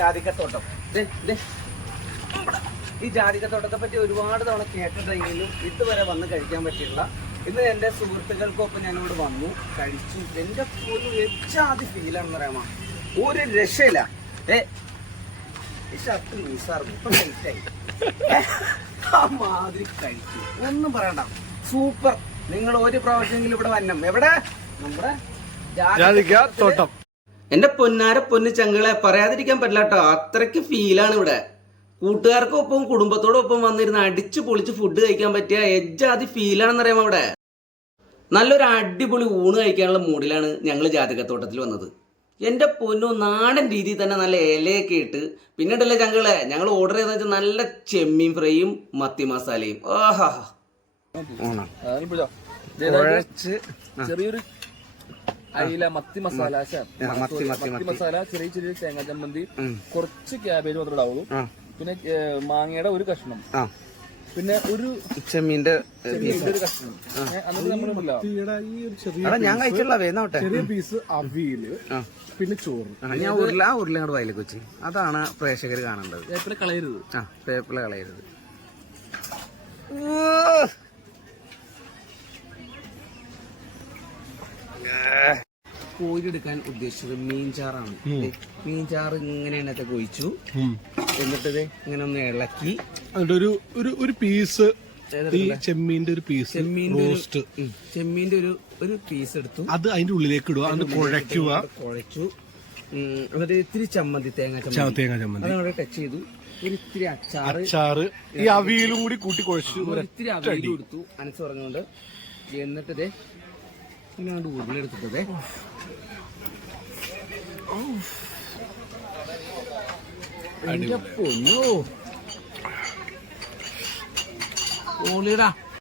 ജാതിക്കത്തോട്ടം. ഈ ജാതിക്കത്തോട്ടത്തെ പറ്റി ഒരുപാട് തവണ കേട്ടിട്ടെങ്കിലും ഇതുവരെ വന്ന് കഴിക്കാൻ പറ്റില്ല. ഇന്ന് എൻ്റെ സുഹൃത്തുക്കൾക്കൊപ്പം ഞാനിവിടെ വന്നു കഴിച്ചു. എൻ്റെ ഒരു വെച്ചാതി ഫീലാണെന്ന് പറയാമോ, ഒരു രക്ഷയില്ല. ഈ ഷർട്ട് ലൂസായിരുന്നു, ഇപ്പം ടൈറ്റായി. ആ മാതിരി കഴിച്ചു, ഒന്നും പറയണ്ട, സൂപ്പർ. നിങ്ങൾ ഒരു പ്രാവശ്യമെങ്കിലും ഇവിടെ വന്നം. എവിടെ? നമ്മുടെ ജാതിക്കത്തോട്ടം. എന്റെ പൊന്നാര പൊന്ന് ചങ്ങളെ, പറയാതിരിക്കാൻ പറ്റില്ല കേട്ടോ, അത്രയ്ക്ക് ഫീലാണ് ഇവിടെ. കൂട്ടുകാർക്കൊപ്പം കുടുംബത്തോടൊപ്പം വന്നിരുന്ന് അടിച്ചു പൊളിച്ച് ഫുഡ് കഴിക്കാൻ പറ്റിയ എജ്ജാതി ഫീലാണെന്ന് അറിയാമോ ഇവിടെ. നല്ലൊരു അടിപൊളി ഊണ് കഴിക്കാനുള്ള മൂഡിലാണ് ഞങ്ങൾ ജാതിക്കത്തോട്ടത്തിൽ വന്നത്. എൻ്റെ പൊന്നു, നാടൻ രീതിയിൽ തന്നെ നല്ല ഇലയൊക്കെ ഇട്ട്, പിന്നീടല്ലേ ചങ്ങളെ ഞങ്ങൾ ഓർഡർ ചെയ്തെന്ന് വെച്ചാൽ നല്ല ചെമ്മീൻ ഫ്രൈയും മത്തി മസാലയും. ആഹാ, ചെറിയൊരു അയില മത്തി മസാല, മത്തി മസാല, ചെറിയ ചെറിയ തേങ്ങ ചമ്മന്തി, കുറച്ച് ക്യാബേജ് മാത്രമേ ഉണ്ടാവുള്ളൂ, പിന്നെ മാങ്ങയുടെ ഒരു കഷ്ണം, പിന്നെ ഒരു ചെമ്മീന്റെ ഒരു കഷ്ണം. ഞാൻ കഴിച്ചുള്ള വേന്നോട്ടെ ചെറിയ പീസ് അവിയല്, പിന്നെ ചോറ്. ഞാൻ ഉരുളങ്ങോട് വയലേക്ക് വെച്ച്, അതാണ് പ്രേക്ഷകർ കാണേണ്ടത്. പേപ്പില കളയരുത്. പേപ്പില കളയരുത്. കോരിയെടുക്കാൻ ഉദ്ദേശിച്ചത് മീൻചാറാണ്. മീൻചാറ് ഇങ്ങനെ എണ്ണത്തൊക്കെ ഒഴിച്ചു, എന്നിട്ട് ഇങ്ങനെ ഒന്ന് ഇളക്കി ഒരു പീസ് ചെമ്മീന്റെ ഒരു പീസ്, ചെമ്മീന്റെ ഒരു പീസ് എടുത്തു, അത് അതിന്റെ ഉള്ളിലേക്ക് ഇടുക, അത് കുഴച്ചു. എന്നിട്ട് ഇത്തിരി ചമ്മന്തി, തേങ്ങ ചമ്മന്തി അതവിടെ ടച്ച് ചെയ്തു. ഒരു ഇത്തിരി അച്ചാറ്, ഈ അവിയലും കൂടി കൂട്ടി കുഴച്ചു, ഇത്തിരി അവിയലും കൊടുത്തു അനച്ച് പറഞ്ഞുകൊണ്ട്. എന്നിട്ട് ഇങ്ങനെ ഉരുളെടുത്തിട്ടേ പൊന്നോ ഓളിടാ.